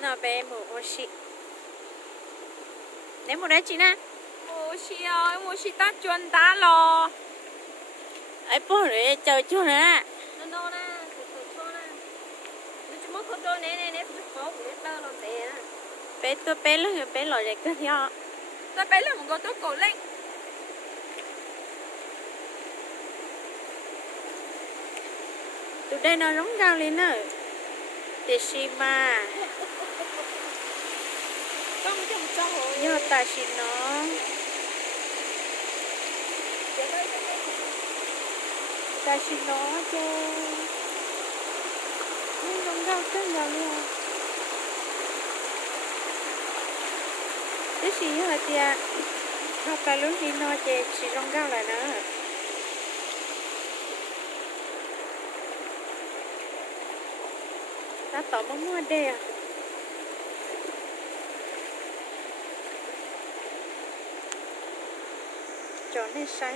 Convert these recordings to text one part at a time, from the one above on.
Nó nói về mù ô xị. Nếu mù đấy chị nè. Mù xị ơi, mù xị ta chuẩn ta lo. Ấy bố rồi chờ chú nè. Nó nè, tụi cho nè. Nó chỉ mất con trôi nè, tụi có của ta lo tè. Bé tôi bé lắm, bé lòi vậy cơ theo. Ta bé là một con tôi cổ lên. Tụi đây nó rống rau lên nữa. Để xì mà. Con chồng cho hồi. Nhưng ta xì nó. Ta xì nó chứ. Nhưng rống rau rất là luôn. Thế xì như là tìa. Nó ta lúc đi nó chè xì rống rau lại nữa. Ta tỏ bóng mua đây à. Chó này say.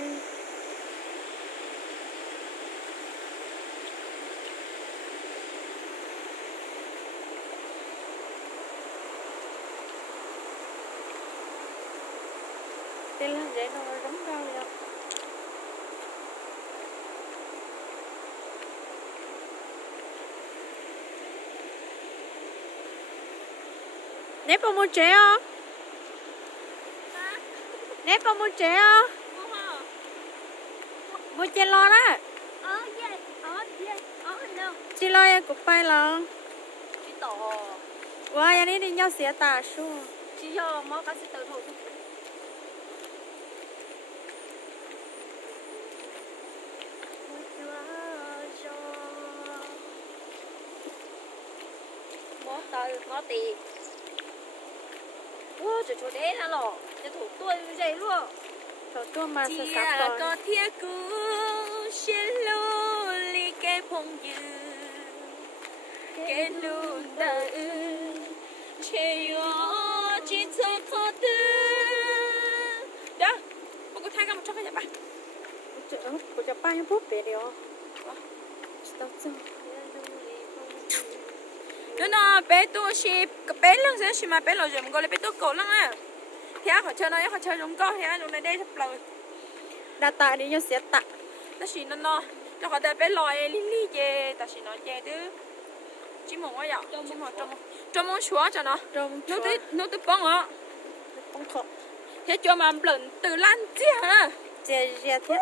Thế là vậy nó rống rau rồi. Nếp vào một trẻ không? Hả? Nếp vào một trẻ không? Mua hả? Một trẻ lo đó. Yeah. No. Chị lo em cũng bay lòng. Chị tổ. Wow, anh ấy đi nhau xỉa tà xu. Chị cho mó cá sĩ tử thủ. Mó tì. Ủa, chỗ đấy là lò. Cho thủ tôi như vậy luôn. Thôi tôi mà sợ Chị sắp rồi. có thiết cú xin lô li cái phong dư cái luôn ta ư chê yo chỉ cho khó tư đó cô thay cái một chút cái gì bà Cô cho ba những bút bể điều. Tao chưa. nó bé tôi xí bé lăng sẽ xí mà bé lò rồi gọi là bé tôi cổ lăng à thì họ chơi nó họ chơi giống co thì lúc này đây thật lời Đã tại đi nhau xỉa tạ. ta xí nó cho họ để bé lòi li chè ta xí nó chè chứ chỉ một cái dạo trong món chúa cho nó nó tự bông á Không khó. thế cho mà lần từ lan chứ hả Chè dè thiết.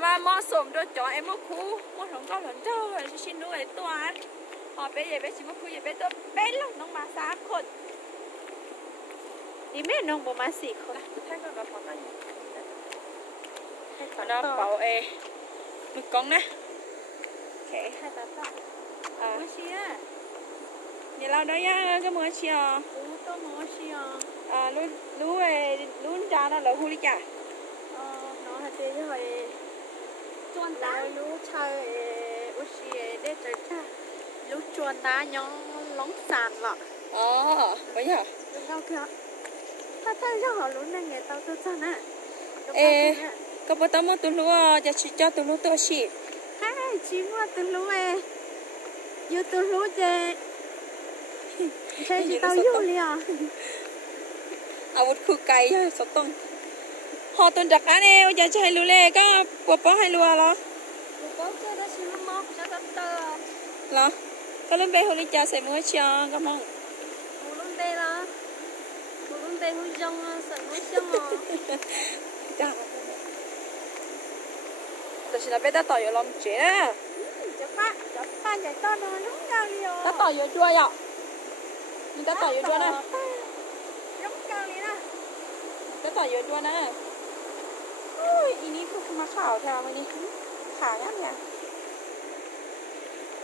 mà mò sổm cho chó em mò khu mò sống con lần trâu rồi xin nuôi toán họ bé vậy bé chỉ mò khu vậy bé tôi bé lắm nó mà xa khôn Đi mẹ nông bộ má xỉ không. thấy con gặp nó bảo một con nè Khẽ hai bà ta. à Mua xỉ á. vậy lao đó nhá cái mua xì à Tôi mua xỉ à. à lú cha nó là hu đi chả Nó là thế rồi. Chuan tá. Lú chơi ú xỉ để chơi ta. Lú chuan tá nhỏ lóng sàn lọ. bây giờ Đâu kìa. Ta thấy cho họ luôn này tao tôi sao nè. có bao tao mua tụi lúa cho tụi lúa tôi xì Hai chị mua từ lúa ấy. Yêu từ lúa chè. Chơi chị tao yêu liền. à một khu cây thôi sốt tông họ tuần trặc á nè giờ chơi lúa lê có bố hay lúa lo Bố chơi đó chị nó mọc cho tao tơ. lo có lên bé hồi đi cha sẽ mua cho cảm ơn Bố luôn tê đó. Bố luôn tê hôi rong sợ hôi rong chà tôi xin là bé ta tỏi vô lòng chế Chả ba chạy to nó đúng cao liền. ta tỏi vô chua vậy nhưng ta tỏi vô chua nè Đúng cao liền à. ta tỏi vô chua nè ui ý ní không mà khảo theo mày đi khảo nhá nha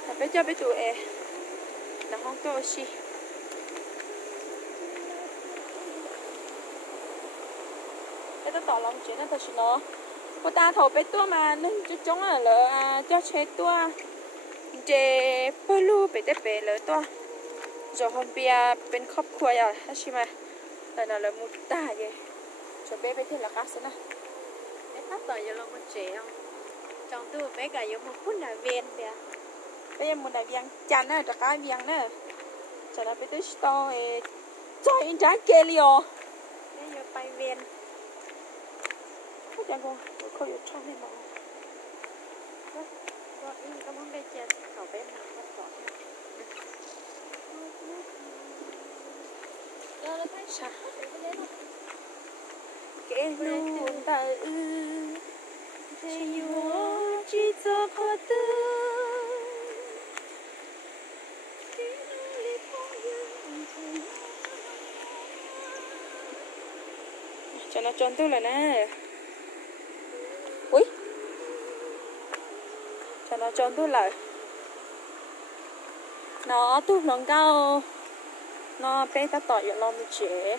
là bé cho bé tụi là không tôi xí bé ta tỏi lòng chế nó tôi xin nó cô ta thầu bé tua mà nên cho chúng là cho chế tua chế polu bé té bé lỡ tua rồi hôm bia bên khóc khuya à hay gì mà là là một ta vậy cho bé bé thì là cá sấu nè Bé phát tỏi vô là một trẻ không? Trong tôi bé cả vô một phút là viên kìa. bây giờ một đại viên chăn á cho cá viên nè cho nó biết tới to cho in trái kê liò bây giờ bay viên không chẳng còn không có cho nên mà có ý có món bê chè khẩu bếp nào có có sao kê luôn ta chỉ cho có tư cho nó tròn tôi là nè ui cho nó tròn tôi lại nó tu lòng cao nó bé ta tỏi vào lòng chế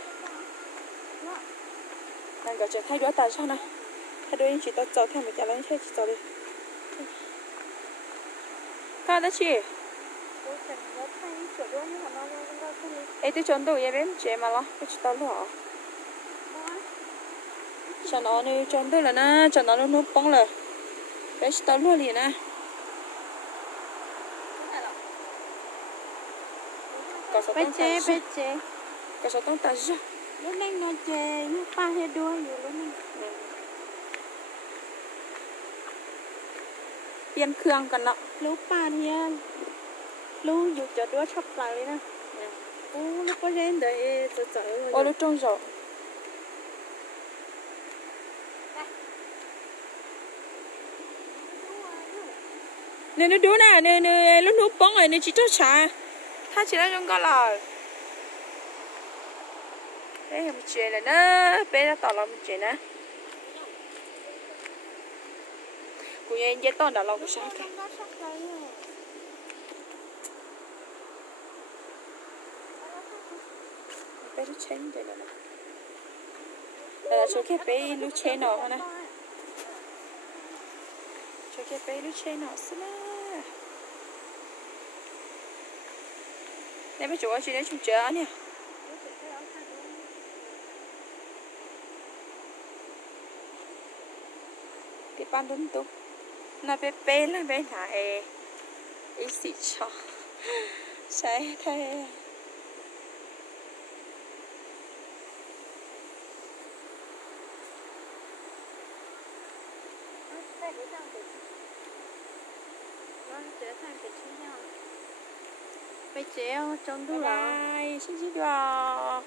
đang gọi thay đổi tại sao nè thay đổi chỉ tao cho thêm một cái lấy hết chỉ cho đi cao đó chị ấy tôi tròn tôi vậy bé chế mà lo tôi chỉ tao lo cho nó đi tròn tôi là nè cho nó núp bóngเลยbé chỉ tao lo liền nè bé chế cái số tông ta chứ lúc này nó chế lúc ba hay đua nhiều lúc này tiền khương cần nọ lúc ba thì lúc dù cho đua chắp lại nè lúc có đến để chờ ô lúc trong rồi nè nó đứa nè nè lúc núp bóng rồi nè chỉ cho xả他起来用个了，哎，我们接了呢，别人到了我们接呢。姑爷爷到那了，我想看。别人签的了呢，说开别路签了哈呢，说开别路签了是啦。nè mấy chú chị đến chung chợ nè cái ban đúng tốt nó bé là bé lại ý xịt cho sai thế bây giờ trong đó bye xin chào